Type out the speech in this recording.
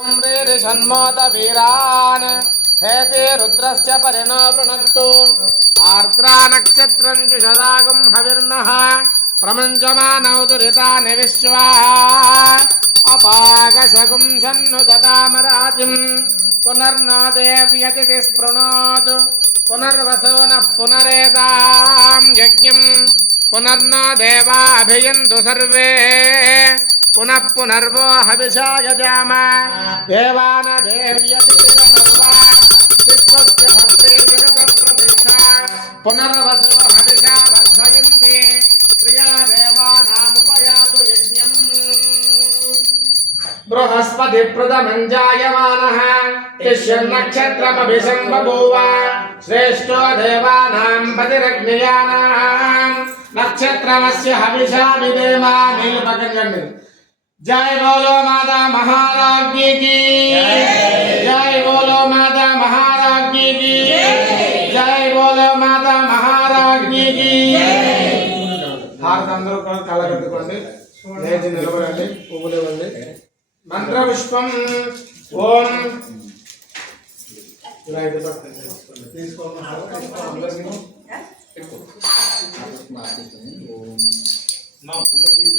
सन्मोद वीरान् हेते रुद्रस्य परिणो वृणक्तु आर्द्रा नक्षत्रं जुषदागुं हविर्नः प्रमुञ्चमानौ दुरितानि विश्वा अपागशगुं शन्नु ददामराजिं पुनर्नो देव्यति विस्पृणोतु पुनर्वसो नः पुनरेतां यज्ञं पुनर्नो देवा अभियन्तु सर्वे पुनः पुनर्वो हविषा यजाम देवान देव्यति पुनर्वा विश्वस्य भर्त्रे जगतप्रतिष्ठा पुनर्वसो हविषा वर्धयन्ति प्रिया देवानामुपयातु यज्ञम् बृहस्पति प्रथमञ्जायमानः तिष्यन्नक्षत्रमभिसम्बभूव श्रेष्ठो देवानां पतिरग्नियानां नक्षत्रमस्य हविषा विदेमा नीलपकंजंడి जय बोलो माता महाराज्ञी की जय बोलो माता महाराज्ञी की जय बोलो माता महाराज्ञी की హారతందరూ కళ్ళ కట్టుకోండి లేచి నిలబడండి పువ్వులు ఇవ్వండి మంత్ర పుష్పం ఓం ఇలా ఇది తీసుకోండి అందరికీ